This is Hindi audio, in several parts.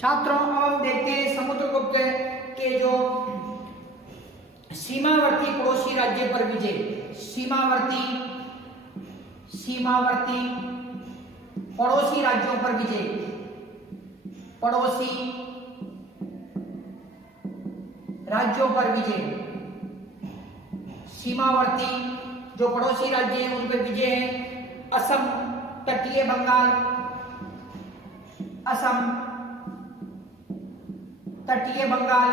छात्रों अब हम देखते हैं समुद्रगुप्त के जो सीमावर्ती पड़ोसी राज्य पर विजय। सीमावर्ती पड़ोसी राज्यों पर विजय। पड़ोसी राज्यों पर विजय। सीमावर्ती जो पड़ोसी राज्य हैं उन पर विजय है। असम, तटीय बंगाल, असम, तटीय बंगाल,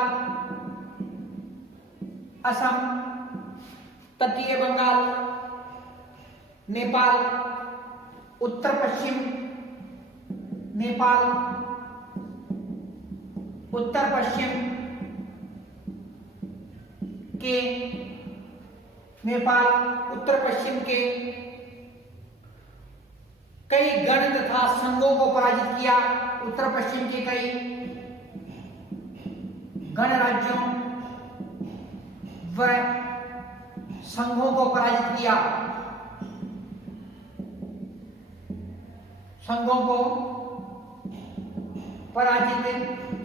असम, तटीय बंगाल, नेपाल, उत्तर पश्चिम नेपाल, उत्तर पश्चिम के नेपाल, उत्तर पश्चिम के कई गण तथा संघों को पराजित किया। उत्तर पश्चिम के कई गणराज्यों व संघों को पराजित किया। संघों को पराजित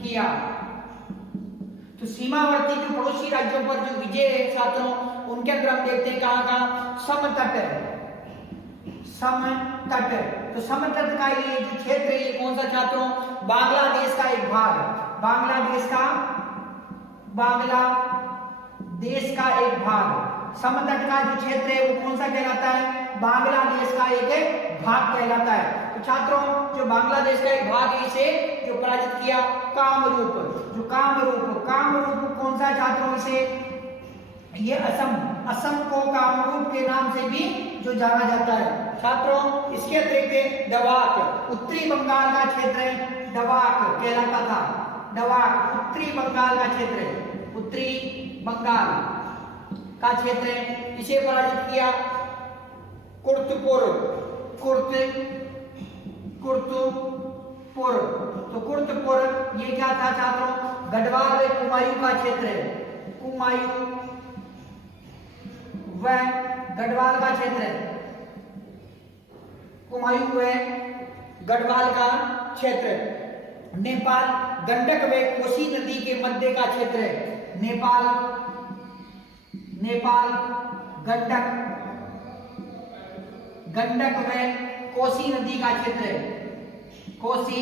किया। तो सीमावर्ती जो पड़ोसी राज्यों पर जो विजय है छात्रों, उनके अंदर हम देखते हैं कहाँ समतट। समतट, तो समतट का ये जो क्षेत्र है ये कौन सा छात्रों? बांग्लादेश का एक भाग। बांग्लादेश का एक भाग। समतट का जो क्षेत्र है वो कौन सा कहलाता है? बांग्लादेश का एक भाग कहलाता है। तो छात्रों जो बांग्लादेश का एक भाग है इसे जो पराजित किया कामरूप। जो कामरूप कौन सा छात्रों? इसे ये असम को कामरूप के नाम से भी जो जाना जाता है। छात्रों इसके अतिरिक्त दवाक, उत्तरी बंगाल का क्षेत्र दवाक कहलाता था। दवाक उत्तरी बंगाल का क्षेत्र, उत्तरी बंगाल का क्षेत्र, इसे पराजित किया कुर्तपुर। तो कुर्तपुर ये क्या था छात्रों? गढ़वाल कुमायूं का क्षेत्र है। कुमायूं व गढ़वाल का क्षेत्र है। कुमायूं व गढ़वाल का क्षेत्र। नेपाल गंडक व कोसी नदी के मध्य का क्षेत्र है। नेपाल गंडक व कोसी नदी का क्षेत्र है। कोसी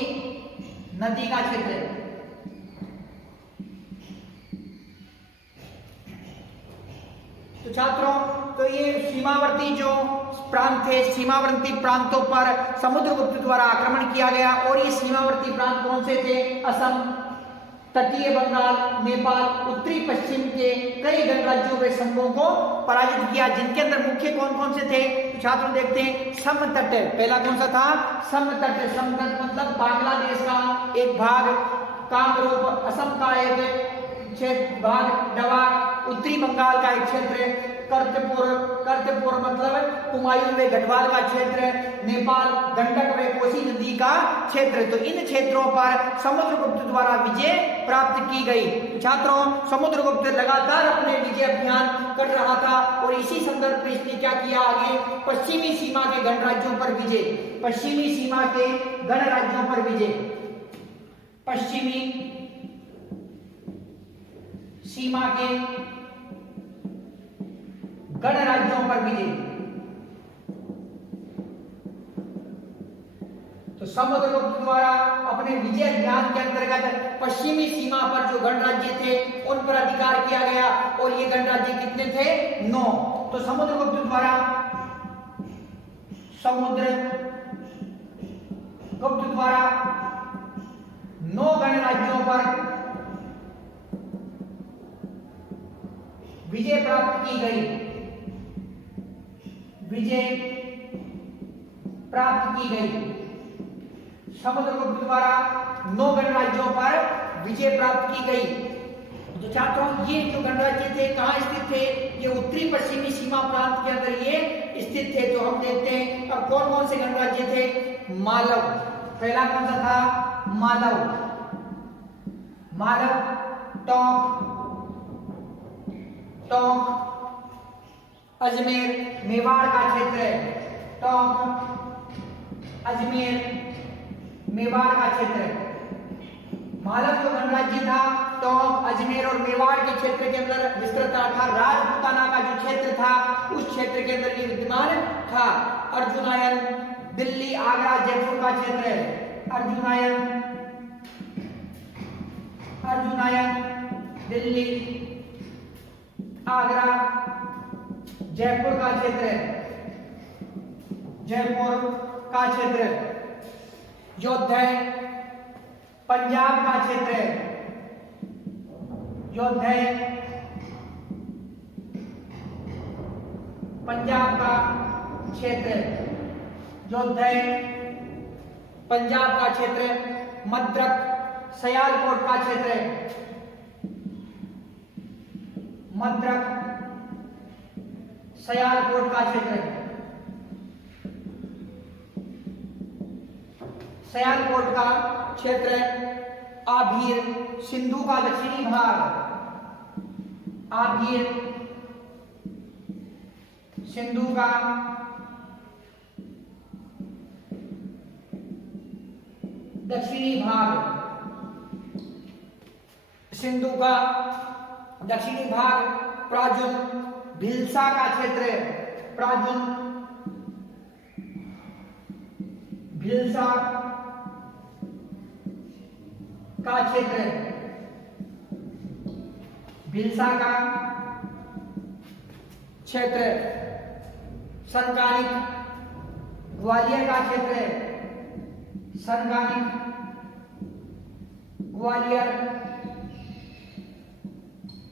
नदी का क्षेत्र है। तो छात्रों तो ये सीमावर्ती जो प्रांत थे, सीमावर्ती प्रांतों पर समुद्रगुप्त द्वारा आक्रमण किया गया। और ये सीमावर्ती प्रांत कौन से थे? असम, तटीय बंगाल, नेपाल, उत्तरी पश्चिम के कई गणराज्यों व संघों को पराजित किया, जिनके अंदर मुख्य कौन कौन से थे? तो छात्रों देखते हैं समतट। पहला कौन सा था? समतट। समतट मतलब बांग्लादेश का एक भाग, कामरूप असम का एक क्षेत्र भाग, दवाक उत्तरी बंगाल का एक क्षेत्र, कर्तपुर मतलब कुमायूं व गढ़वाल का क्षेत्र, नेपाल गंडक व कोसी नदी का क्षेत्र। तो इन क्षेत्रों पर समुद्रगुप्त द्वारा विजय प्राप्त की गई। छात्रों समुद्रगुप्त लगातार अपने विजय अभियान कर रहा था और इसी संदर्भ में इसने क्या किया? आगे पश्चिमी सीमा के गणराज्यों पर विजय। पश्चिमी सीमा के गणराज्यों पर विजय। पश्चिमी सीमा के गणराज्यों पर विजय। तो समुद्रगुप्त द्वारा अपने विजय अभियान के अंतर्गत पश्चिमी सीमा पर जो गणराज्य थे उन पर अधिकार किया गया। और ये गणराज्य कितने थे? 9। तो समुद्रगुप्त द्वारा 9 गणराज्यों पर विजय प्राप्त की गई। समुद्रगुप्त द्वारा 9 गणराज्यों पर विजय प्राप्त की गई। तो छात्रों ये जो गणराज्य थे कहाँ स्थित थे? ये उत्तरी पश्चिमी सीमा प्रांत के अंदर ये स्थित थे। तो हम देखते हैं अब कौन कौन से गणराज्य थे। मालव, पहला कौन सा था? मालव, टोंक, अजमेर मेवाड़ का क्षेत्र है। टोंक, अजमेर मेवाड़ का क्षेत्र है। मालव जो गणराज्य था टोंक, अजमेर और मेवाड़ के क्षेत्र के अंदर विस्तृत था। राजपूताना का जो क्षेत्र था उस क्षेत्र के अंदर ये विद्यमान था। अर्जुनायन दिल्ली, आगरा, जयपुर का क्षेत्र है। अर्जुनायन दिल्ली, आगरा, जयपुर का क्षेत्र है। जयपुर का क्षेत्र, योद्धय पंजाब का क्षेत्र है। योद्धय पंजाब का क्षेत्र, योद्धय पंजाब का क्षेत्र। मद्रक सयालकोट का क्षेत्र है। मद्रक सयालकोट का क्षेत्र है। सयालकोट का क्षेत्र। आभीर सिंधु का दक्षिणी भाग, आभीर सिंधु का दक्षिणी भाग, सिंधु का दक्षिणी भाग। प्राजुन भिलसा का क्षेत्र है। प्राजुन भिलसा का क्षेत्र है। भिलसा का क्षेत्र। संकानिक ग्वालियर का क्षेत्र है। संकानिक ग्वालियर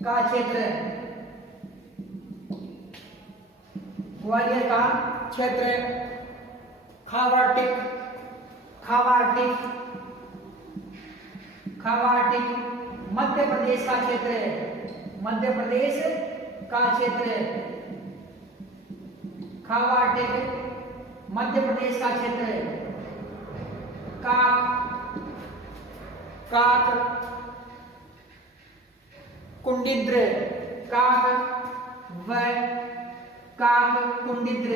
का क्षेत्र, ग्वालियर का क्षेत्र। खावाटिक खावाटिक खावाटिक मध्य प्रदेश का क्षेत्र है। मध्य प्रदेश का क्षेत्र है। खावाटिक मध्य प्रदेश का क्षेत्र है। काक काक कुंडिद्र, काक व काक कुंडिद्र।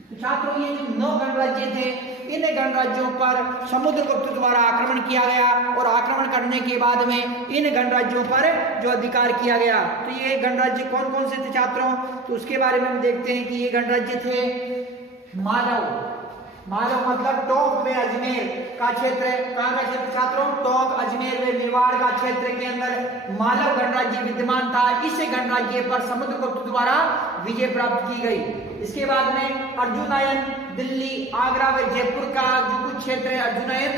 तो छात्रों ये जो 9 गणराज्य थे, इन गणराज्यों पर समुद्रगुप्त द्वारा आक्रमण किया गया और आक्रमण करने के बाद में इन गणराज्यों पर जो अधिकार किया गया। तो ये गणराज्य कौन कौन से थे छात्रों, तो उसके बारे में हम देखते हैं कि ये गणराज्य थे मालव। मालव मतलब टोंक में अजमेर का क्षेत्र। कहाँ का क्षेत्र छात्रों, टोंक, अजमेर व मेवाड़ का क्षेत्र के अंदर मालव गणराज्य विद्यमान था। इस गणराज्य पर समुद्रगुप्त द्वारा विजय प्राप्त की गई। इसके बाद में अर्जुनायन दिल्ली, आगरा व जयपुर का जो कुछ क्षेत्र है अर्जुनायन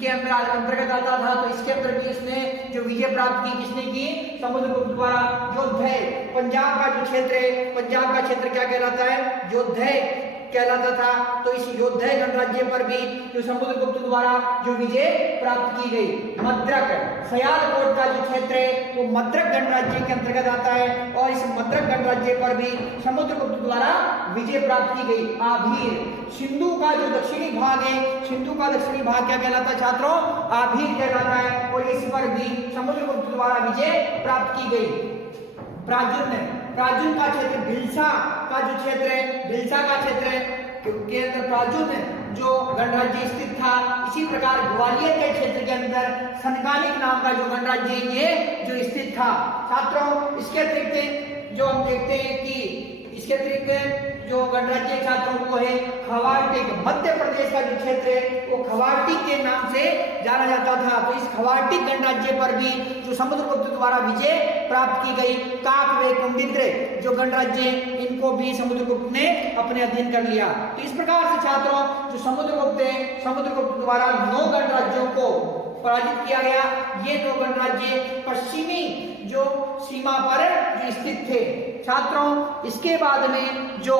के अंदर अंतर्गत आता था। तो इसके अंदर भी इसने जो विजय प्राप्त की, किसने की, समुद्रगुप्त द्वारा। योद्धय पंजाब का जो क्षेत्र है, पंजाब का क्षेत्र क्या कहलाता है, योद्धय कहलाता था। तो इस योद्धय गणराज्य पर भी जो समुद्रगुप्त द्वारा जो विजय प्राप्त की गई। मद्रक सयालकोट का जो क्षेत्र है वो मद्रक गणराज्य के अंतर्गत आता है और इस मद्रक गणराज्य पर भी समुद्रगुप्त द्वारा विजय प्राप्त की गई। आभीर सिंधु का जो दक्षिणी भाग है, सिंधु का दक्षिणी भाग क्या कहलाता है छात्रों, आभीर कहलाता है और इस पर भी समुद्रगुप्त द्वारा विजय प्राप्त की गई। प्राजुन का क्षेत्र, भिलसा का जो क्षेत्र है, भिलसा का क्षेत्र के अंदर प्राजुन जो गणराज्य स्थित था। इसी प्रकार ग्वालियर के क्षेत्र के अंदर संकानिक नाम का जो गणराज्य ये जो स्थित था। छात्रों इसके अतिरिक्त जो हम देखते हैं कि इसके अतिरिक्त जो गणराज्य छात्रों को है खवाटिक, मध्य प्रदेश का जो क्षेत्र है वो खवाटिक के नाम से जाना जाता था। तो इस खवाटिक गणराज्य पर भी जो समुद्रगुप्त द्वारा विजय प्राप्त की गई। काक व कुंडिद्र जो गणराज्य, इनको भी समुद्रगुप्त ने अपने अधीन कर लिया। तो इस प्रकार से छात्रों जो समुद्रगुप्त द्वारा 9 गणराज्यों को पराजित किया गया। ये 2 गणराज्य पश्चिमी जो सीमा पर जो स्थित थे। छात्रों इसके बाद में जो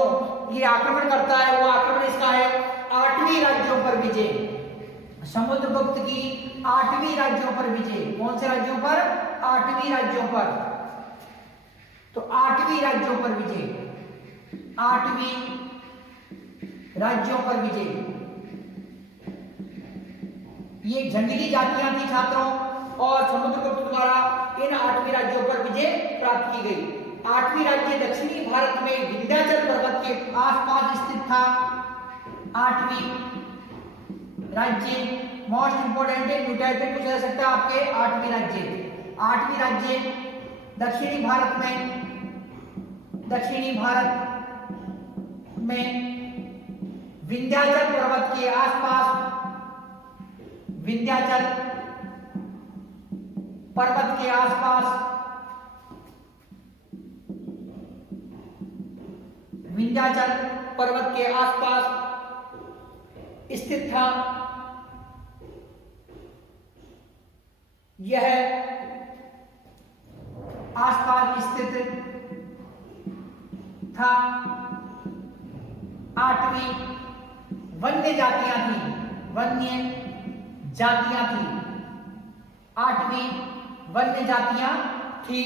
ये आक्रमण करता है वो आक्रमण इसका है 8वीं राज्यों पर विजय। समुद्रगुप्त की 8वीं राज्यों पर विजय। कौन से राज्यों पर, 8वीं राज्यों पर। तो 8वीं राज्यों पर विजय, 8वीं राज्यों पर विजय। ये जंगली जातियां थी छात्रों और समुद्रगुप्त द्वारा इन 8वीं राज्यों पर विजय प्राप्त की गई। 8वीं राज्य दक्षिणी भारत में विंध्याचल पर्वत के आसपास स्थित था। 8वीं राज्य मोस्ट इंपोर्टेंट है, न्यू टाइप में पूछा जा सकता है आपके 8वीं राज्य। 8वीं राज्य दक्षिणी भारत में विंध्याचल पर्वत के आसपास, विंध्याचल पर्वत के आसपास, विंध्याचल पर्वत के आसपास स्थित था। यह आसपास स्थित था। 8वीं वन्य जातियां थी, 8वीं वन्य जातियां थी।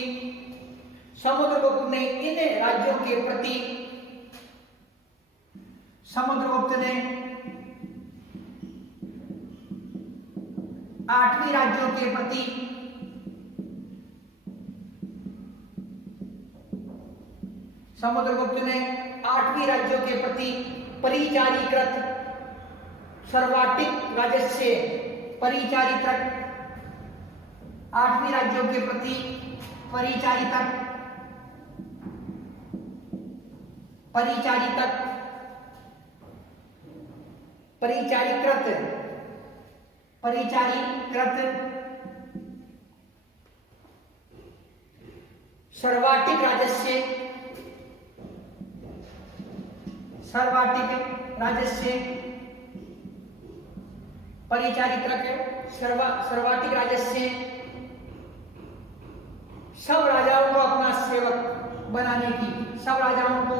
समुद्रगुप्त ने इन राज्यों के प्रति, समुद्रगुप्त ने 8वीं राज्यों के प्रति समुद्रगुप्त ने 8वीं राज्यों के प्रति परिचारीकृत सर्वाधिक राजस्व, परिचारीकृत 8वीं राज्यों के प्रति परिचारीकृत सर्वाधिक राजस्व, सर्वाधिक राजस्व सब राजाओं को अपना सेवक बनाने की, सब राजाओं को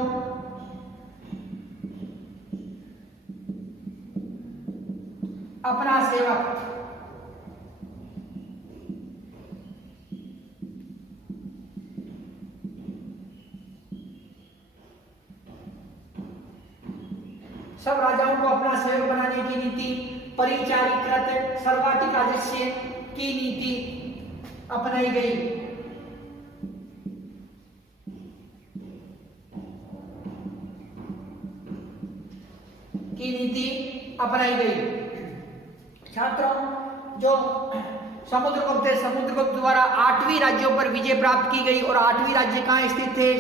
अपना सेवक सब राजाओं को अपना सेवक बनाने की नीति, परिचारीकृत सर्वाधिक राजस्व की नीति अपनाई गई। छात्रों, जो समुद्रगुप्त द्वारा 8वीं राज्यों पर विजय प्राप्त की गई और 8वीं राज्य कहाँ स्थित थे?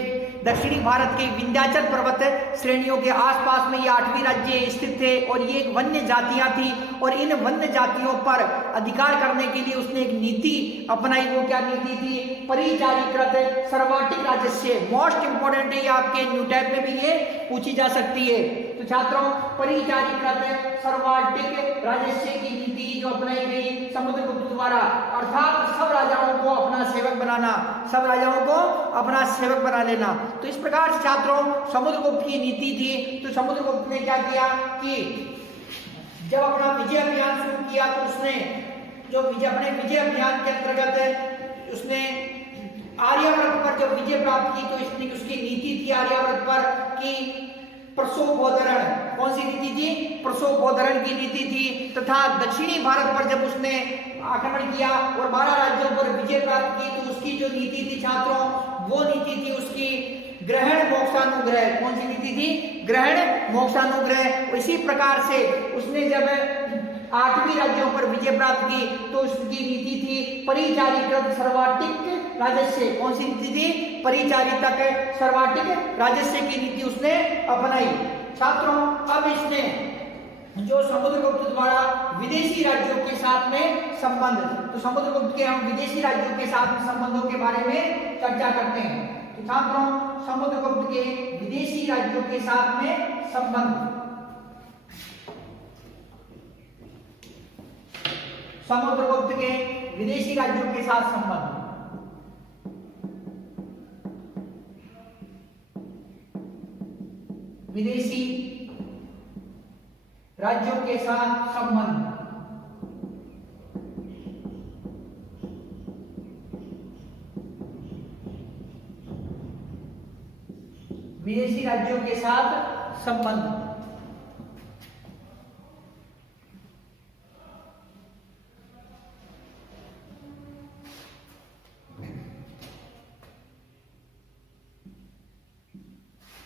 दक्षिणी भारत के विंध्याचल पर्वत श्रेणियों के आसपास में ये 8वीं राज्य स्थित थे और ये एक वन्य जातियां थी और इन वन्य जातियों पर अधिकार करने के लिए उसने एक नीति अपनाई। वो क्या नीति थी? परिचारीकृत सर्वाधिक राजस्व। मोस्ट इंपोर्टेंट है, ये आपके न्यू टाइप में भी ये पूछी जा सकती है। तो छात्रों, परिचारीकृत सर्वाधिक राजस्व की नीति जो अपनाई गई समुद्रगुप्त द्वारा, अर्थात सब राजाओं को अपना सेवक बनाना, सब राजाओं को अपना सेवक बना लेना। तो इस प्रकार से छात्रों समुद्रगुप्त की नीति थी। तो समुद्रगुप्त ने क्या किया कि जब अपना विजय अभियान शुरू किया तो उसने अपने विजय अभियान के अंतर्गत उसने आर्यावर्त पर जब विजय प्राप्त की तो उसकी नीति थी आर्यावर्त पर कि प्रसोभोधरण। कौन सी नीति थी? प्रसोभोधरण की नीति थी। तथा दक्षिणी भारत पर जब उसने आक्रमण किया और 12 राज्यों पर विजय प्राप्त की तो उसकी जो नीति थी छात्रों, वो नीति थी उसकी ग्रहण मोक्षानुग्रह। कौन सी नीति थी? ग्रहण मोक्षानुग्रह। इसी प्रकार से उसने जब 8वीं राज्यों पर विजय प्राप्त की तो उसकी नीति थी परिचारीकृत सर्वाधिक राजस्व। कौन सी नीति थी? परिचारित सर्वाधिक राजस्व की नीति उसने अपनाई। छात्रों, अब इसने जो समुद्रगुप्त द्वारा विदेशी राज्यों के साथ में संबंध, तो समुद्रगुप्त के हम विदेशी राज्यों के साथ संबंधों के बारे में चर्चा करते हैं। तो छात्रों, समुद्रगुप्त के विदेशी राज्यों के साथ में संबंध, समुद्रगुप्त के विदेशी राज्यों के साथ संबंध, विदेशी राज्यों के साथ संबंध, विदेशी राज्यों के साथ संबंध।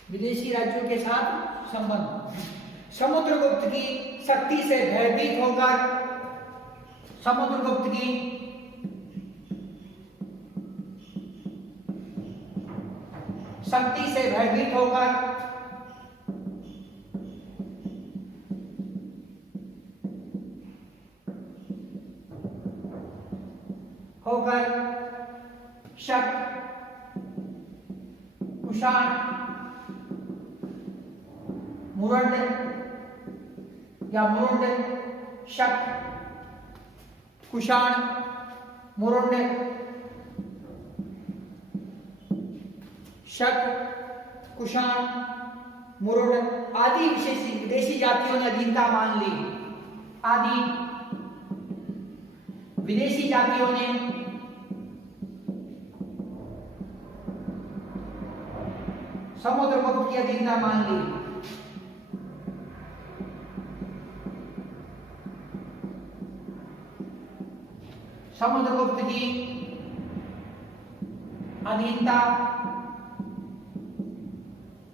विदेशी राज्यों के साथ संबंध। समुद्रगुप्त की शक्ति से भयभीत होकर समुद्रगुप्त की शक्ति से भयभीत होकर शक, कुषाण, मुरुंड या मुरुंड, शक, कुषाण, मुरुंड, शक, कुषाण, मुरुंड आदि विदेशी जातियों ने अधीनता मान ली। आदि विदेशी जातियों ने समुद्रगुप्त की अधीनता मान ली। समुद्रगुप्त की अधीनता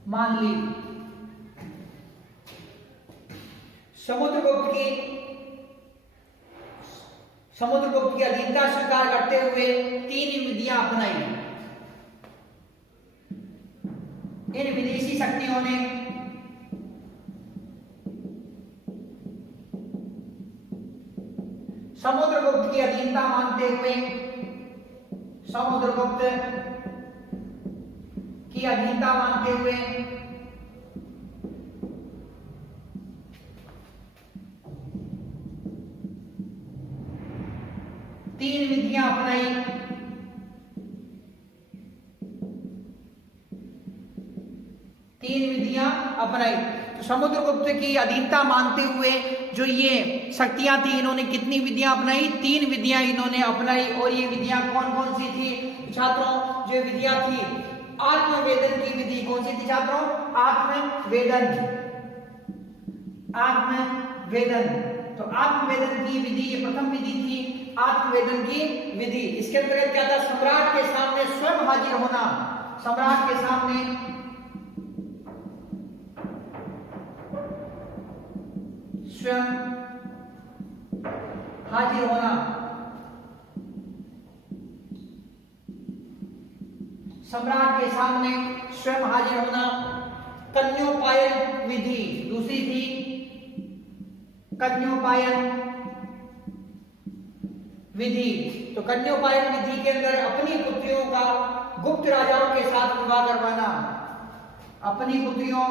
मान ली। समुद्रगुप्त की अधीनता स्वीकार करते हुए 3 विधियां अपनाई। इन विदेशी शक्तियों ने समुद्रगुप्त की अधीनता मानते हुए समुद्रगुप्त की अधीनता मानते हुए तीन विधियां अपनाई। तो समुद्रगुप्त की अधीनता मानते हुए जो ये शक्तियां थी, इन्होंने कितनी विधियां अपनाई? 3 विधियां इन्होंने अपनाई। और ये विधियां कौन कौन सी थी छात्रों? जो विधियां थी आत्मवेदन की विधि। कौन सी थी छात्रों? आत्मवेदन। तो आत्मवेदन की विधि, ये प्रथम विधि थी आत्मवेदन की विधि। इसके अंतर्गत क्या था? सम्राट के सामने स्वयं हाजिर होना। सम्राट के सामने स्वयं हाजिर होना। सम्राट के सामने स्वयं हाजिर होना। कन्योपायन विधि दूसरी थी। कन्योपायन विधि। तो कन्योपायन विधि के अंदर अपनी पुत्रियों का गुप्त राजाओं के साथ विवाह करवाना। अपनी पुत्रियों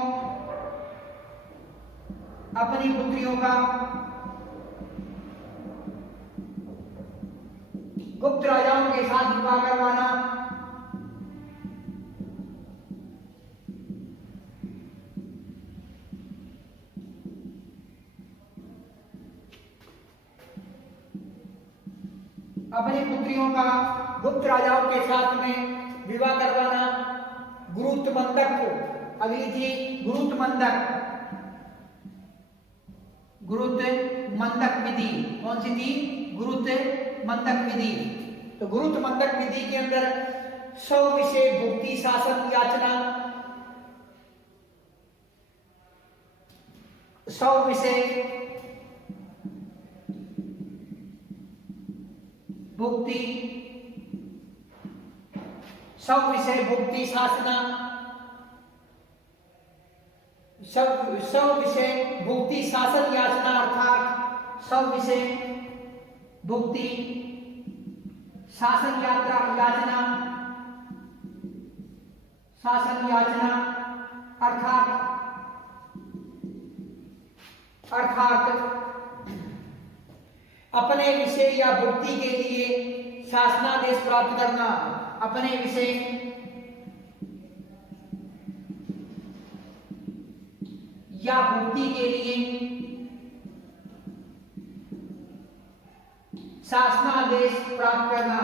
का गुप्त राजाओं के साथ विवाह करवाना। अपनी पुत्रियों का गुप्त राजाओं के साथ में विवाह करवाना। गुरुत्मंदक अगली थी गुरुत्मंदक विधि। कौन सी थी? गुरुत्मंदक विधि। तो गुरुत्मंदक विधि के अंदर 100 विषय भुक्ति शासन याचना, 100 विषय भुक्ति, 100 विषय भुक्ति शासना, 100 विषय भुक्ति शासन याचना अर्थात 100 विषय भुक्ति शासन याचना अर्थात अपने विषय या भुक्ति के लिए शासनादेश प्राप्त करना। अपने विषय या भुक्ति के लिए शासनादेश प्राप्त करना।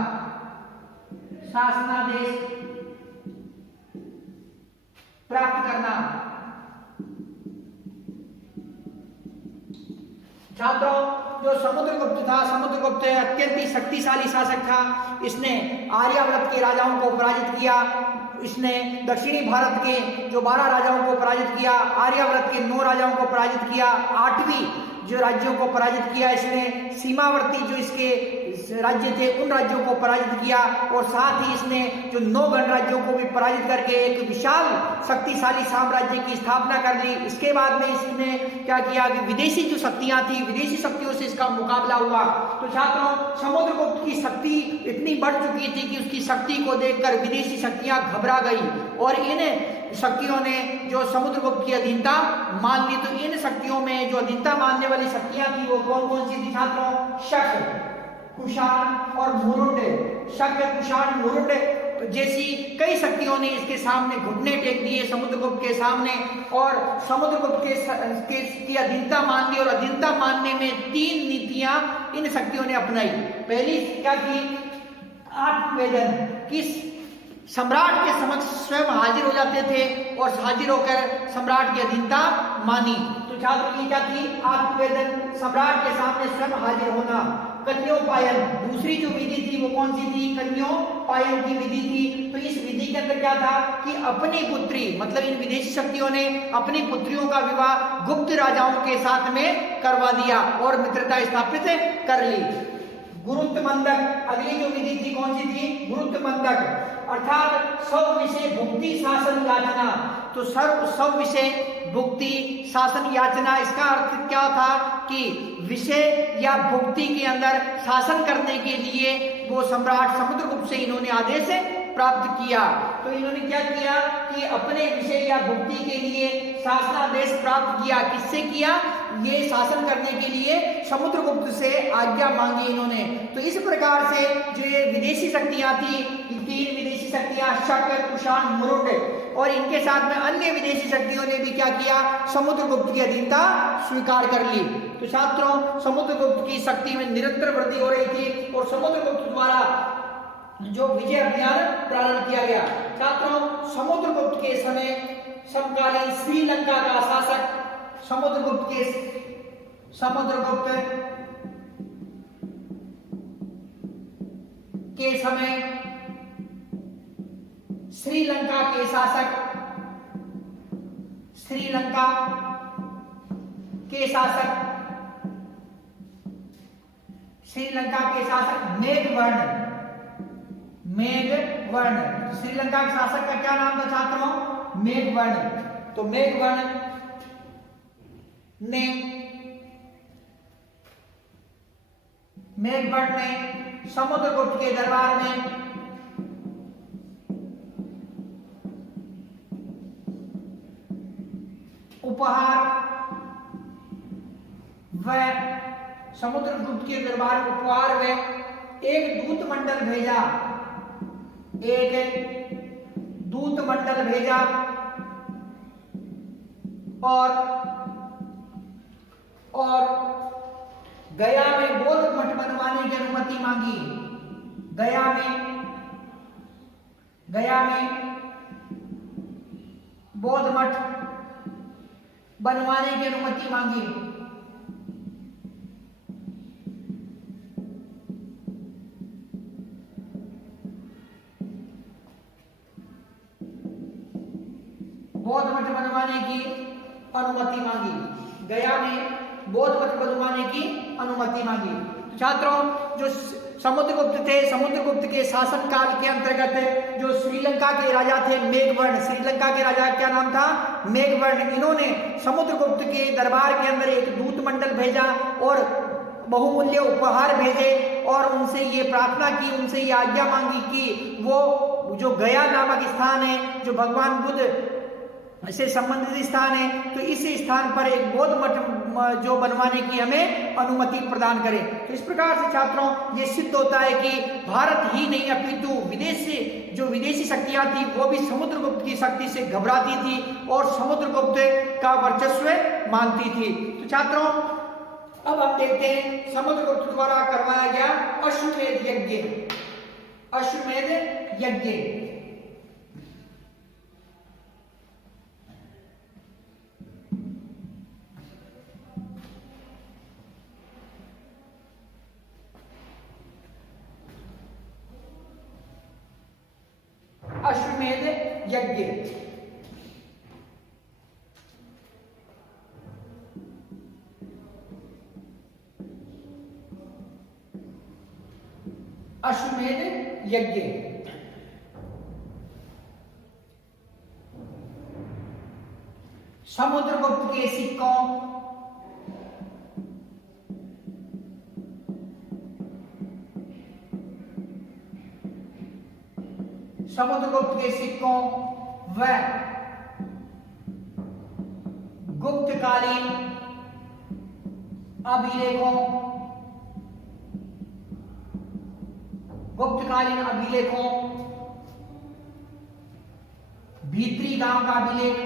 छात्रों, जो समुद्रगुप्त था, समुद्रगुप्त अत्यंत ही शक्तिशाली शासक था। इसने आर्यावर्त के राजाओं को पराजित किया। इसने दक्षिणी भारत के जो 12 राजाओं को पराजित किया, आर्यावर्त के 9 राजाओं को पराजित किया, 8वीं जो राज्यों को पराजित किया, इसने सीमावर्ती जो इसके राज्य थे उन राज्यों को पराजित किया और साथ ही इसने जो 9 गणराज्यों को भी पराजित करके एक विशाल शक्तिशाली साम्राज्य की स्थापना कर ली। इसके बाद में इसने क्या किया कि विदेशी जो शक्तियां थी, विदेशी शक्तियों से इसका मुकाबला हुआ। तो छात्रों, समुद्रगुप्त की शक्ति इतनी बढ़ चुकी थी कि उसकी शक्ति को देखकर विदेशी शक्तियां घबरा गई और इन शक्तियों ने जो समुद्रगुप्त की अधीनता मान ली। तो इन शक्तियों में जो अधीनता मानने वाली शक्तियां थी वो कौन कौन सी थी छात्रों? शक, कुषाण और मुरुंड। शक, कुषाण, मुरुंड जैसी कई शक्तियों ने इसके सामने घुटने टेक दिए समुद्रगुप्त के सामने और समुद्रगुप्त की अधीनता मान ली। और अधीनता मानने में 3 नीतियां इन शक्तियों ने अपनाई। पहली क्या की? आत्मवेदन। किस सम्राट के समक्ष स्वयं हाजिर हो जाते थे और हाजिर होकर सम्राट की अधीनता मानी। तो छात्र की क्या थी? आत्मवेदन, सम्राट के सामने स्वयं हाजिर होना। कन्योपायन, दूसरी जो विधि थी वो कौन सी थी? कन्योपायन की विधि थी। तो इस विधि के अंदर क्या था कि अपनी पुत्री, मतलब इन विदेशी शक्तियों ने अपनी पुत्रियों का विवाह गुप्त राजाओं के साथ में करवा दिया और मित्रता स्थापित कर ली। गुरुत्वमंदक, अगली जो विधि थी कौन सी थी? गुरुत्वमंदक, अर्थात सब विषय भुक्ति शासन याचना। तो सब विषय भुक्ति शासन याचना, इसका अर्थ क्या था कि विषय या भुक्ति के अंदर शासन करने के लिए वो सम्राट समुद्रगुप्त से इन्होंने आदेश प्राप्त किया। तो इन्होंने क्या किया कि अपने विषय या भुक्ति के लिए शासनादेश प्राप्त किया। किससे किया? ये शासन करने के लिए समुद्रगुप्त से आज्ञा मांगी इन्होंने। तो इस प्रकार से जो ये विदेशी शक्तियां थी, 3 विदेशी शक्तियां शक, कुषाण, मुरुंड, और इनके साथ में अन्य विदेशी शक्तियों ने भी क्या किया? समुद्रगुप्त की अधीनता स्वीकार कर ली। तो छात्रों, समुद्रगुप्त की शक्ति में निरंतर वृद्धि हो रही थी और समुद्रगुप्त द्वारा जो विजय अभियान प्रारंभ किया गया। छात्रों, समुद्रगुप्त के समय समकालीन श्रीलंका का शासक समुद्रगुप्त के समय श्रीलंका के शासक मेघवर्ण। श्रीलंका के शासक का क्या नाम था छात्रों? मेघवर्ण। तो मेघवर्ण ने समुद्रगुप्त के दरबार में उपहार व समुद्रगुप्त के दरबार में उपहार व एक दूत मंडल भेजा। और गया में बौद्ध मठ बनवाने की अनुमति मांगी। गया में बौद्ध मठ बनवाने की अनुमति मांगी। बौद्ध मठ बनवाने की अनुमति मांगी। गया में बौद्ध मठ बनवाने की अनुमति मांगी। छात्रों, जो समुद्रगुप्त थे, समुद्रगुप्त के शासन काल के अंतर्गत जो श्रीलंका के राजा थे मेघवर्ण, श्रीलंका के राजा क्या नाम था? मेघवर्ण। इन्होंने समुद्रगुप्त के दरबार के अंदर एक दूत मंडल भेजा और बहुमूल्य उपहार भेजे और उनसे ये प्रार्थना की, उनसे ये आज्ञा मांगी कि वो जो गया नामक स्थान है, जो भगवान बुद्ध से संबंधित स्थान है, तो इस स्थान पर एक बौद्ध मठ जो बनवाने की हमें अनुमति प्रदान करें। तो इस प्रकार से छात्रों, ये सिद्ध होता है कि भारत ही नहीं अपितु जो विदेशी शक्तियां थी वो भी समुद्रगुप्त की शक्ति से घबराती थी और समुद्रगुप्त का वर्चस्व मानती थी। तो छात्रों, अब हम देखते हैं समुद्रगुप्त द्वारा करवाया गया अश्वमेध यज्ञ। अश्वमेध यज्ञ। समुद्रगुप्त के सिक्कों व गुप्तकालीन अभिलेखों भीतरी गांव का अभिलेख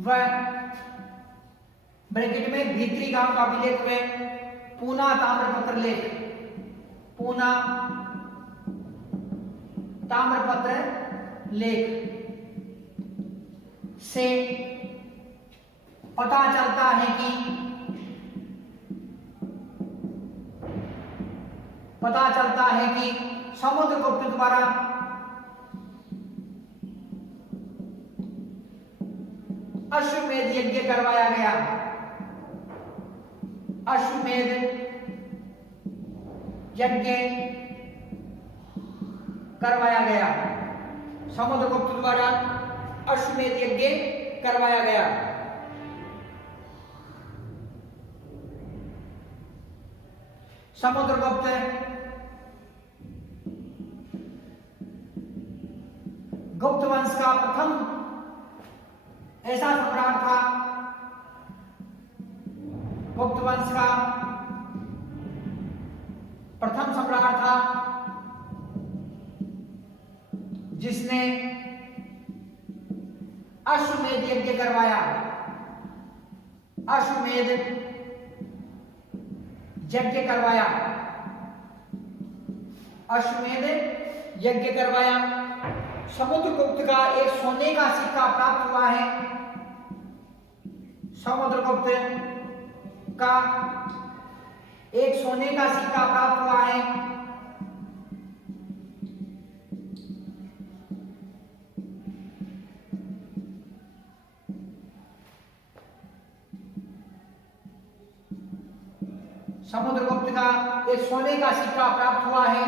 व ब्रैकेट में भीतरी गांव का अभिलेख में पूना ताम्रपत्र लेख, पूना ताम्रपत्र लेख से पता चलता है कि समुद्रगुप्त द्वारा अश्वमेध यज्ञ करवाया गया। अश्वमेध यज्ञ करवाया गया। समुद्रगुप्त द्वारा अश्वमेध यज्ञ करवाया गया। समुद्रगुप्त गुप्त वंश का प्रथम ऐसा सम्राट था, गुप्त वंश का प्रथम सम्राट था जिसने अश्वमेध यज्ञ करवाया। अश्वमेध यज्ञ करवाया। अश्वमेध यज्ञ करवाया। समुद्रगुप्त का एक सोने का सिक्का प्राप्त हुआ है। समुद्रगुप्त का एक सोने का सिक्का प्राप्त हुआ है। समुद्रगुप्त का एक सोने का सिक्का प्राप्त हुआ है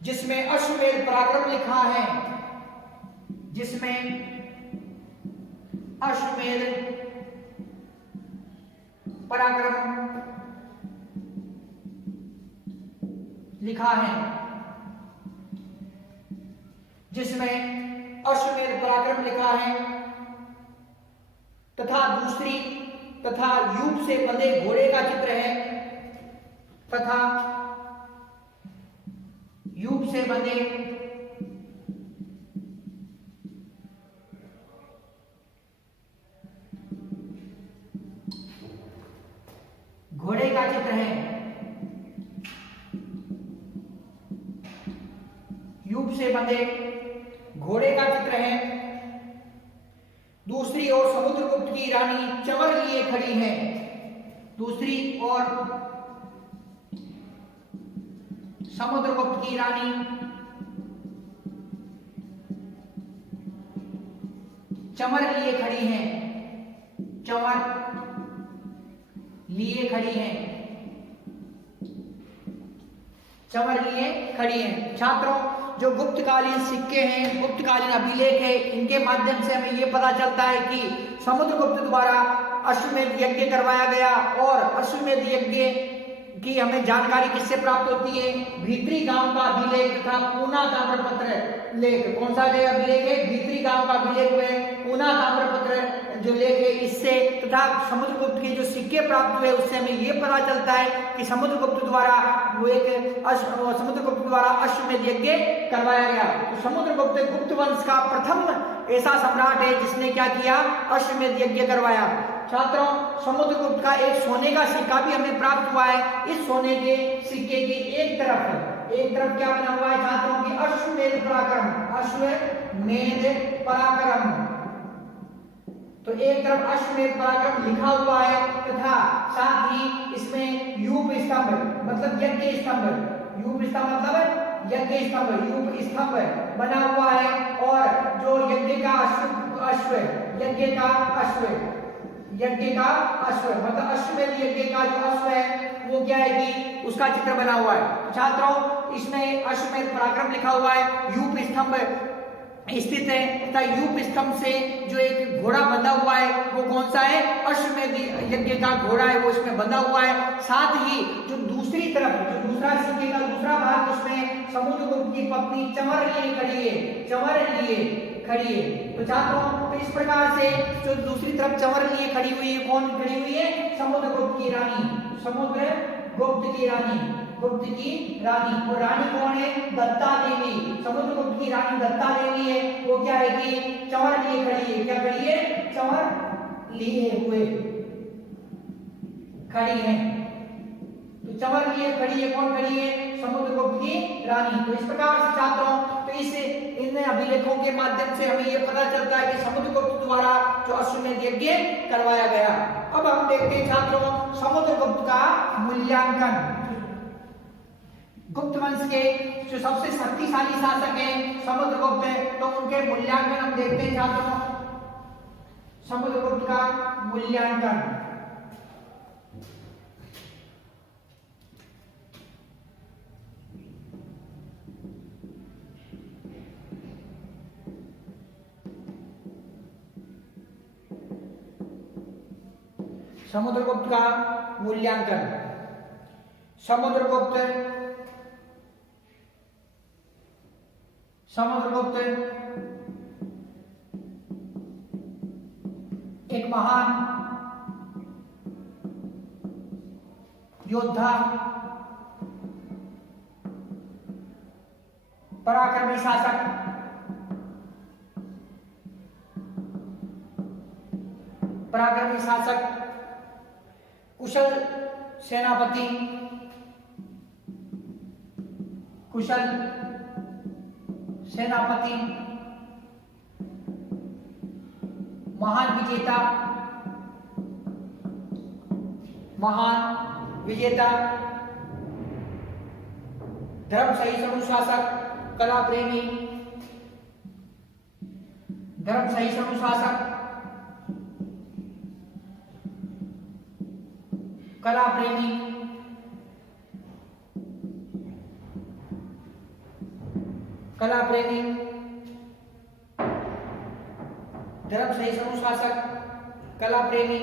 जिसमें अश्वमेध पराक्रम लिखा है, जिसमें अश्वमेध पराक्रम लिखा है, जिसमें अश्वमेध पराक्रम लिखा है तथा यूप से बंधे घोड़े का चित्र है, तथा यूप से बंधे घोड़े का चित्र है। यूप से बंधे घोड़े का चित्र है। दूसरी ओर समुद्रगुप्त की रानी चमर लिए खड़ी है। दूसरी ओर समुद्रगुप्त की रानी चमर लिए खड़ी हैं। चमर लिए खड़ी हैं। चमर लिए खड़ी हैं। छात्रों, जो गुप्तकालीन सिक्के हैं, गुप्तकालीन अभिलेख है, इनके माध्यम से हमें यह पता चलता है कि समुद्रगुप्त द्वारा अश्वमेध यज्ञ करवाया गया। और अश्वमेध यज्ञ की हमें जानकारी किससे प्राप्त होती है? भीतरी गांव का अभिलेख तथा पूना ताम्रपत्र लेख। कौन सा अभिलेख है? भीतरी गांव का अभिलेख है, पूना ताम्रपत्र जो लेख है, इससे तथा समुद्रगुप्त के जो सिक्के प्राप्त हुए उससे हमें यह पता चलता है कि समुद्रगुप्त द्वारा अश्वमेध यज्ञ करवाया गया। तो समुद्रगुप्त गुप्त वंश का प्रथम ऐसा सम्राट है जिसने क्या किया? अश्वमेध यज्ञ करवाया। छात्रों, समुद्रगुप्त का एक सोने का सिक्का भी हमें प्राप्त हुआ है। इस सोने के सिक्के की एक तरफ क्या बना हुआ है छात्रों की? अश्वमेध पराक्रम। अश्वमेध पराक्रम। तो एक तरफ अश्वमेध पराक्रम लिखा हुआ है तथा साथ ही इसमें यूप स्तंभ मतलब यज्ञ स्तंभ, यूप स्तंभ मतलब यज्ञ स्तंभ, यूप स्तंभ बना हुआ है। और जो यज्ञ का अश्व, यज्ञ का अश्व, यज्ञ का अश्व मतलब अश्वमेध यज्ञ का जो अश्व है वो क्या है कि उसका चित्र बना हुआ है। तो छात्रों इसमें अश्वमेध पराक्रम लिखा हुआ है, यूप स्तंभ स्थित है तथा यूप स्तंभ से जो एक घोड़ा बंधा हुआ है वो कौन सा है, अश्वमेध यज्ञ का घोड़ा है, वो इसमें बंधा हुआ है। साथ ही जो दूसरी तरफ जो दूसरा सिक्के का दूसरा भाग उसमें समुद्रगुप्त की पत्नी चमर लिए खड़ी है, चमर लिए खड़ी है। तो छात्रों तो इस प्रकार से जो दूसरी तरफ चमर लिए खड़ी हुई है, कौन खड़ी हुई है, समुद्रगुप्त की रानी, समुद्रगुप्त की रानी, गुप्त की रानी। और रानी कौन है, दत्ता देवी, समुद्रगुप्त की रानी दत्ता देवी है। वो क्या है कि चमर लिए खड़ी है, क्या खड़ी है, चमर लिए हुए खड़ी है। तो चमर लिए खड़ी है, कौन खड़ी है, समुद्रगुप्त की रानी। तो इस प्रकार से छात्रों तो इस इन अभिलेखों के माध्यम से हमें यह पता चलता है कि समुद्रगुप्त द्वारा जो अश्वमेध यज्ञ करवाया गया। अब हम देखते हैं छात्रों समुद्रगुप्त का मूल्यांकन। गुप्त वंश के जो सबसे शक्तिशाली शासक हैं समुद्रगुप्त है, तो उनके मूल्यांकन हम देखते हैं छात्रों। समुद्रगुप्त का मूल्यांकन, समुद्रगुप्त का मूल्यांकन। समुद्रगुप्त एक महान योद्धा, पराक्रमी शासक, कुशल सेनापति, महान विजेता, धर्म सहिष्णु अनुशासक, कला प्रेमी, धर्म सहिष्णु अनुशासक, कला प्रेमी,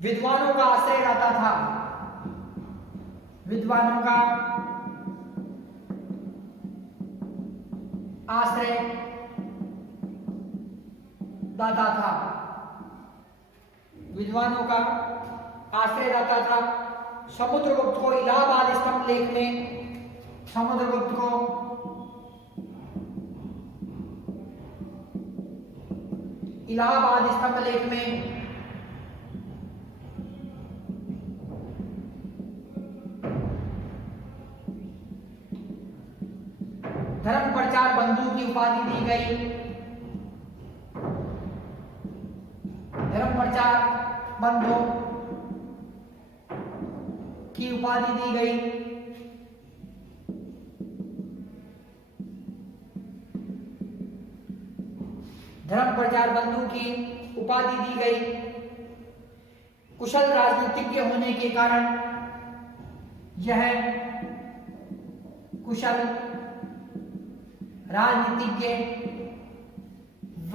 विद्वानों का आश्रय दाता था, विद्वानों का आश्रय दाता था, विद्वानों का आश्रय दाता था। समुद्रगुप्त को इलाहाबाद स्तंभ लेख में समुद्रगुप्त को इलाहाबाद स्तंभ लेख में धर्म प्रचार बंधु की उपाधि दी गई, धर्म प्रचार बंधु की उपाधि दी गई। धर्म प्रचार बंधु की उपाधि दी गई। कुशल राजनीतिज्ञ होने के कारण यह कुशल राजनीतिज्ञ व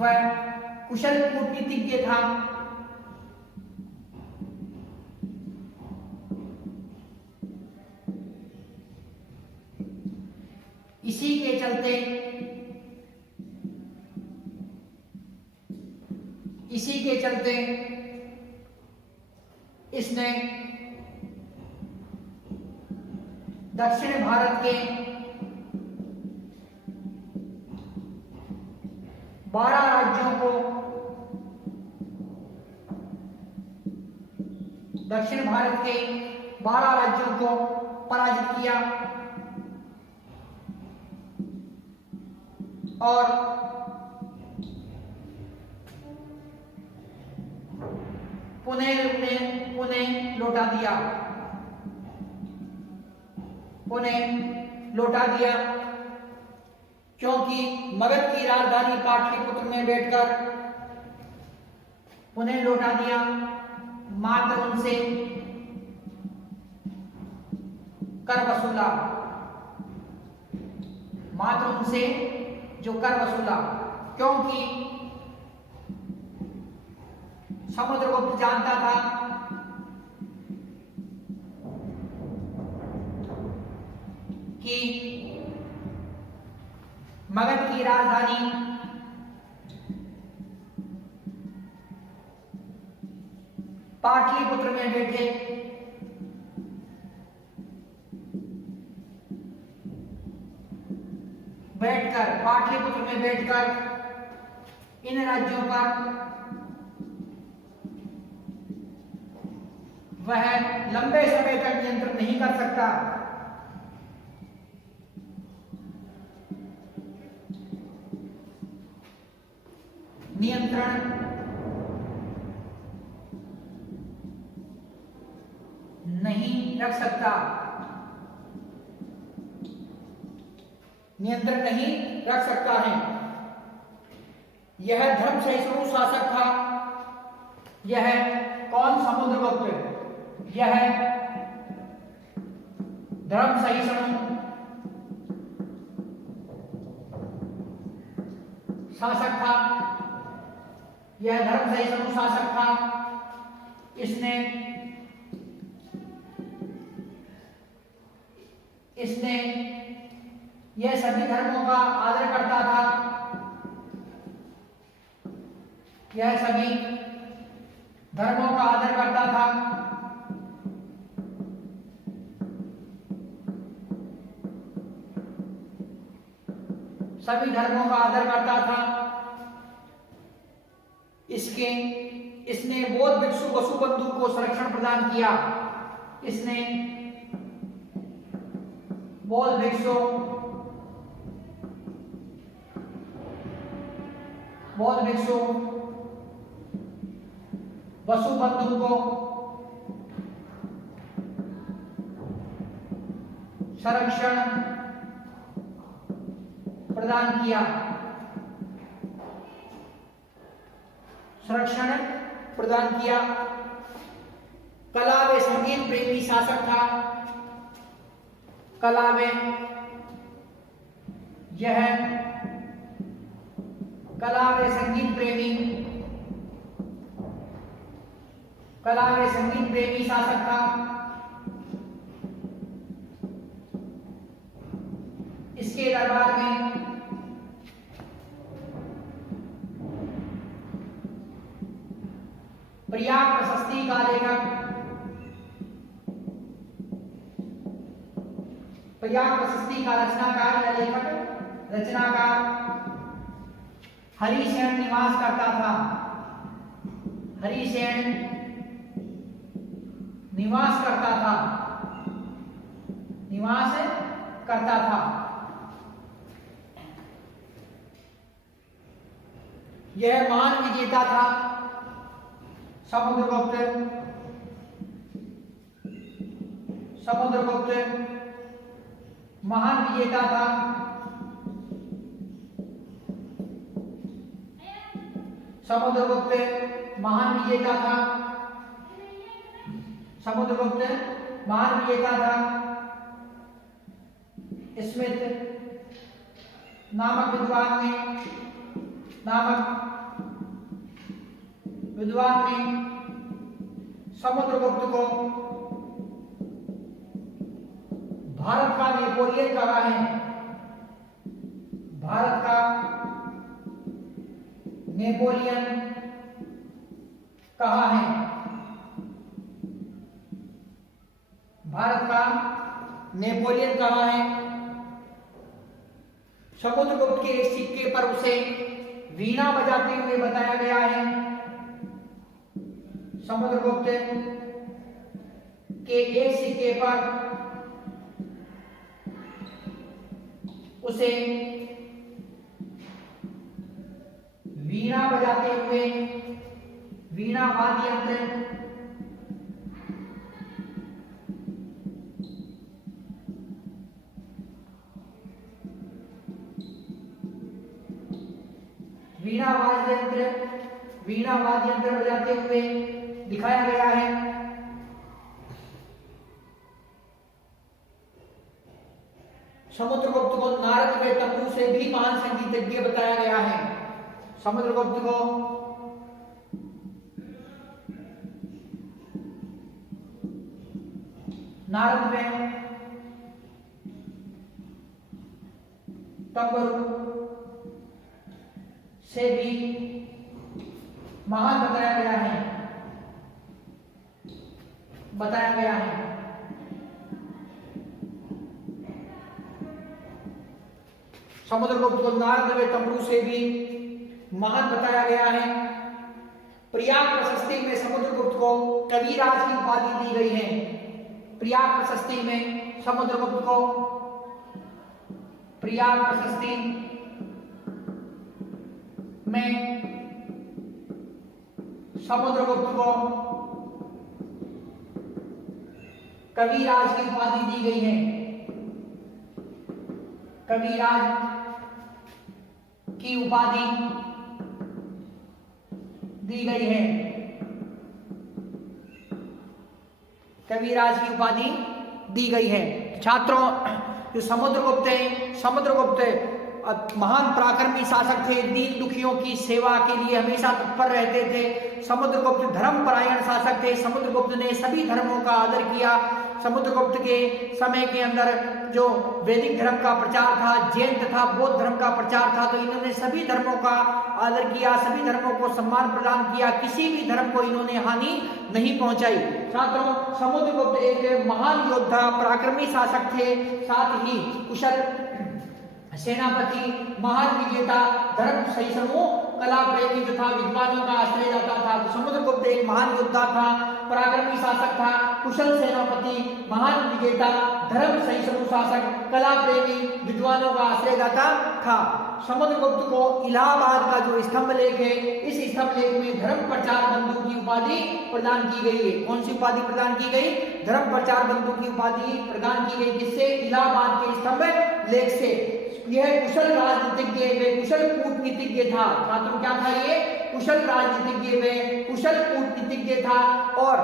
कुशल कूटनीतिज्ञ था। इसी के चलते इसने दक्षिण भारत के 12 राज्यों को पराजित किया और पुणे लौटा दिया। क्योंकि मगध की राजधानी पाटलिपुत्र में बैठकर उन्हें लौटा दिया, मात्र उनसे कर वसूला, मात्र उनसे जो कर वसूला, क्योंकि समुद्रगुप्त जानता था कि मगध की राजधानी पाटलिपुत्र में बैठकर इन राज्यों पर वह लंबे समय तक नियंत्रण नहीं कर सकता। नियंत्रण नहीं रख सकता, नियंत्रण नहीं रख सकता है। यह धर्म सहिष्णु शासक था। यह कौन? समुद्रगुप्त। यह धर्म सहिष्णु शासक था। यह धर्म सहिष्णु शासक था। इसने यह सभी धर्मों का आदर करता था। यह सभी धर्मों का आदर करता था। सभी धर्मों का आदर करता था। इसने बौद्ध भिक्षु वसुबंधु को संरक्षण प्रदान किया। इसने बौद्ध भिक्षु वसुबंधु को संरक्षण प्रदान किया। कला व संगीत प्रेमी शासक था। कला व संगीत प्रेमी शासक था। इसके दरबार में प्रयाग प्रशस्ति का लेखक, प्रयाग प्रशस्ति का रचनाकार या रचनाकार हरिसेन निवास करता था। हरिसेन निवास करता था। यह महान विजेता था। समुद्रगुप्त महान विजेता था। समुद्रगुप्त महान विजेता था। स्मिथ नामक विद्वान ने समुद्रगुप्त को भारत का नेपोलियन कहा है। भारत का नेपोलियन कहा है। भारत का नेपोलियन कहा है। समुद्रगुप्त के एक सिक्के पर उसे वीणा बजाते हुए बताया गया है। समुद्रगुप्त के एक सिक्के पर उसे वीणा बजाते हुए, वीणा वाद्य यंत्र वीणा वाद्य यंत्र बजाते हुए दिखाया गया है। समुद्रगुप्त को नारद व तंबू से भी महान संगीतज्ञ बताया गया है। समुद्रगुप्त को नारद व तंबू से भी महान बताया गया है। समुद्रगुप्त को नारद व तंबू से भी महान बताया गया है। प्रयाग प्रशस्ति में समुद्रगुप्त को कविराज की उपाधि दी गई है। प्रयाग प्रशस्ति में समुद्रगुप्त को कविराज की उपाधि दी गई है। कविराज की उपाधि दी गई है। कविराज की उपाधि दी गई है। छात्रों, जो समुद्रगुप्त महान पराक्रमी शासक थे, दीन दुखियों की सेवा के लिए हमेशा तत्पर रहते थे। समुद्रगुप्त धर्मपरायण शासक थे। समुद्रगुप्त ने सभी धर्मों का आदर किया। समुद्रगुप्त के समय के अंदर जो वैदिक धर्म का प्रचार था, जैन तथा बौद्ध धर्म का प्रचार था, तो इन्होंने सभी धर्मों का आदर किया, सभी धर्मों को सम्मान प्रदान किया, किसी भी धर्म को इन्होंने हानि नहीं पहुंचाई। छात्रों, समुद्रगुप्त एक महान योद्धा पराक्रमी शासक थे, साथ ही कुशल सेनापति, महान विजेता, धर्म सहिष्णु, कला प्रेमी तथा विद्वानों का आश्रयदाता था। तो समुद्रगुप्त एक महान योद्धा था, पराक्रमी शासक था, कुशल सेनापति, महान विजेता, धर्म सहिष्णु शासक, कला प्रेमी, विद्वानों का आश्रयदाता था। समुद्रगुप्त को इलाहाबाद का जो स्तंभ लेख है, इस स्तंभ लेख में धर्म प्रचार बंधु की उपाधि प्रदान की गई है। कौन सी उपाधि प्रदान की गई? धर्म प्रचार बंधु की उपाधि प्रदान की गई। किससे? इलाहाबाद के स्तंभ लेख से। यह कुशल राजनीतिज्ञ व कुशल कूटनीतिज्ञ था। छात्रों, क्या था ये? कुशल राजनीतिज्ञ व कुशल कूटनीतिज्ञ था। और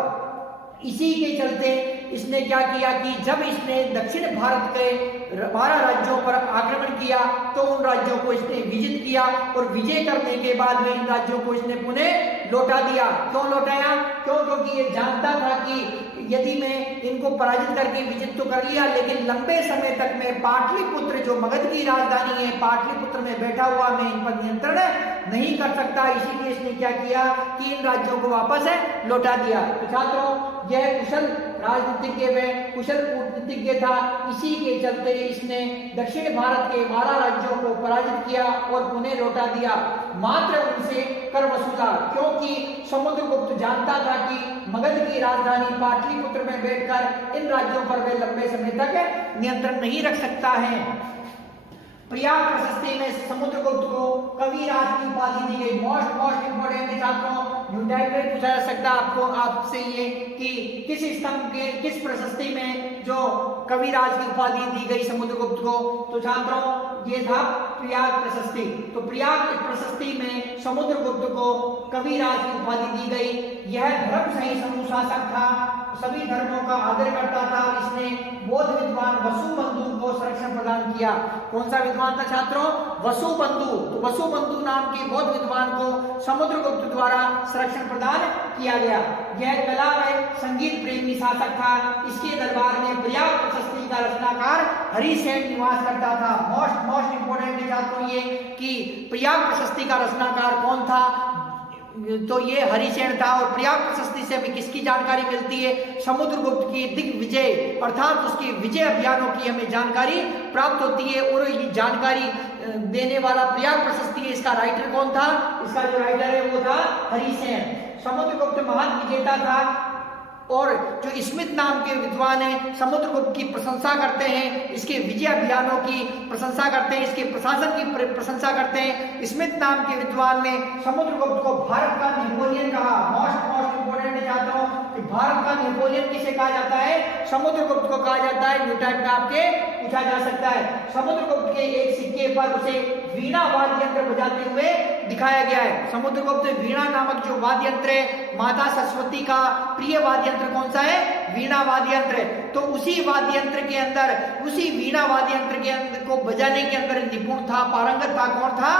इसी के चलते इसने क्या किया कि जब इसने दक्षिण भारत के 12 राज्यों पर आक्रमण किया, तो उन राज्यों को इसने विजित किया और विजय करने के बाद में इन राज्यों को इसने पुनः लौटा दिया। क्यों लौटाया? क्योंकि ये जानता था कि यदि मैं इनको पराजित करके विजित तो कर लिया, लेकिन लंबे समय तक मैं पाटलिपुत्र, जो मगध की राजधानी है, पाटलिपुत्र में बैठा हुआ मैं इन पर नियंत्रण नहीं कर सकता। इसीलिए इसने क्या किया कि इन राज्यों को वापस लौटा दिया। तो छात्रों, यह कुशल राजनीतिज्ञ व कुशल कूटनीतिज्ञ था। इसी के चलते इसने दक्षिण भारत के 12 राज्यों को पराजित किया और पुनः लौटा दिया, मात्र उनसे कर वसूला। क्योंकि समुद्रगुप्त जानता था कि मगध की राजधानी पाटलिपुत्र में बैठकर इन राज्यों पर वे लंबे समय तक नियंत्रण नहीं रख सकता है। प्रयाग प्रशस्ति में समुद्रगुप्त को कविराज की उपाधि दी गई। मोस्ट इंपोर्टेंट छात्रों, न्यूटाइप में पूछा जा सकता है आपसे ये कि किस स्तंभ के, किस प्रशस्ति में जो कविराज की उपाधि दी गई समुद्रगुप्त को? तो छात्रों, ये था प्रयाग प्रशस्ति। तो प्रयाग प्रशस्ति में समुद्रगुप्त को कविराज की उपाधि दी गई। यह धर्म सहिष्णु शासक था, सभी धर्मों का आदर करता था। इसने बौद्ध विद्वान वसुबंधु को संरक्षण प्रदान किया। कौन सा विद्वान था छात्रों? वसुबंधु। तो वसुबंधु नाम के बौद्ध विद्वान को समुद्रगुप्त द्वारा संरक्षण प्रदान किया गया। यह कला व संगीत प्रेमी शासक था। इसके दरबार में प्रयाग प्रशस्ति का रचनाकार हरिसेन निवास करता था। मोस्ट इंपोर्टेंट छात्रों ये कि प्रयाग प्रशस्ति का रचनाकार कौन था? तो ये हरिसेन था। और प्रयाग प्रशस्ति से हमें किसकी जानकारी मिलती है? समुद्रगुप्त की दिग्विजय अर्थात उसके विजय अभियानों की हमें जानकारी प्राप्त होती है। और ये जानकारी देने वाला प्रयाग प्रशस्ति है। इसका राइटर कौन था? इसका जो राइटर है वो था हरिसेन। समुद्रगुप्त महान विजेता था और जो स्मिथ नाम के विद्वान हैं समुद्रगुप्त की प्रशंसा करते हैं, इसके विजय अभियानों की प्रशंसा करते हैं, इसके प्रशासन की प्रशंसा करते हैं। स्मिथ नाम के विद्वान ने समुद्रगुप्त को भारत का नेपोलियन कहा। मोस्ट इंपोर्टेंट है छात्रों कि भारत का नेपोलियन किसे कहा जाता है? समुद्रगुप्त को कहा जाता है। न्यूटाइप का आपके पूछा जा सकता है। समुद्रगुप्त के एक सिक्के मौके पर उसे वीणा वाद्य यंत्र बजाते हुए दिखाया गया है। समुद्रगुप्त वीणा नामक जो वाद्य यंत्र है, माता सरस्वती का प्रिय वाद्य यंत्र कौन सा है? वीणा वाद्य यंत्र। तो उसी वाद्य यंत्र के अंदर, उसी वीणा वाद्य यंत्र के अंदर को बजाने के अंदर निपुण था, पारंगत था, कौन था?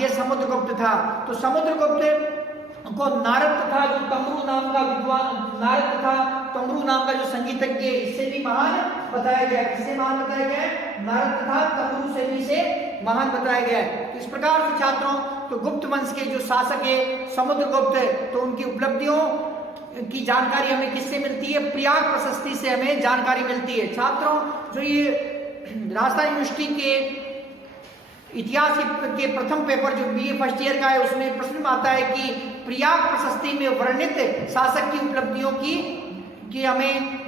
ये समुद्रगुप्त था। तो समुद्रगुप्त को नारद था, जो तम्रू नाम का विद्वान, नारद था तम्रू नाम का जो संगीतज्ञ, इससे भी महान बताया गया। किससे महान बताया गया है? नारद था तम्रू से भी से महान बताया गया है। तो इस प्रकार से छात्रों, तो गुप्त वंश के जो शासक है समुद्रगुप्त, तो उनकी उपलब्धियों की जानकारी हमें किससे मिलती है? प्रयाग प्रशस्ति से हमें जानकारी मिलती है। छात्रों, जो ये राजस्थान यूनिवर्सिटी के इतिहास के प्रथम पेपर जो बीए फर्स्ट ईयर का है, उसमें प्रश्न आता है कि प्रयाग प्रशस्ति में वर्णित शासक की उपलब्धियों की हमें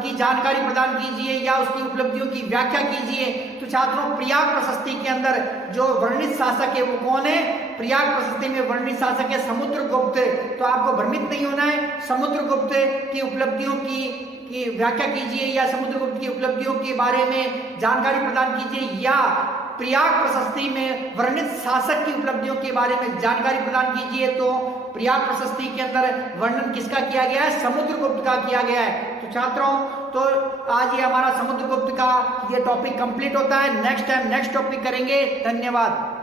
की जानकारी प्रदान कीजिए या उसकी उपलब्धियों की व्याख्या कीजिए। तो छात्रों, प्रयाग प्रशस्ति के अंदर जो वर्णित शासक है वो कौन है? प्रयाग प्रशस्ति में वर्णित शासक है समुद्रगुप्त। तो आपको भ्रमित नहीं होना है। समुद्रगुप्त की उपलब्धियों की व्याख्या कीजिए या समुद्रगुप्त की उपलब्धियों के बारे में जानकारी प्रदान कीजिए, या प्रयाग प्रशस्ति में वर्णित शासक की उपलब्धियों के बारे में जानकारी प्रदान कीजिए। तो प्रयाग प्रशस्ति के अंदर वर्णन किसका किया गया है? समुद्रगुप्त का किया गया है। तो छात्रों, तो आज ये हमारा समुद्रगुप्त का ये टॉपिक कंप्लीट होता है। नेक्स्ट टाइम नेक्स्ट टॉपिक करेंगे। धन्यवाद।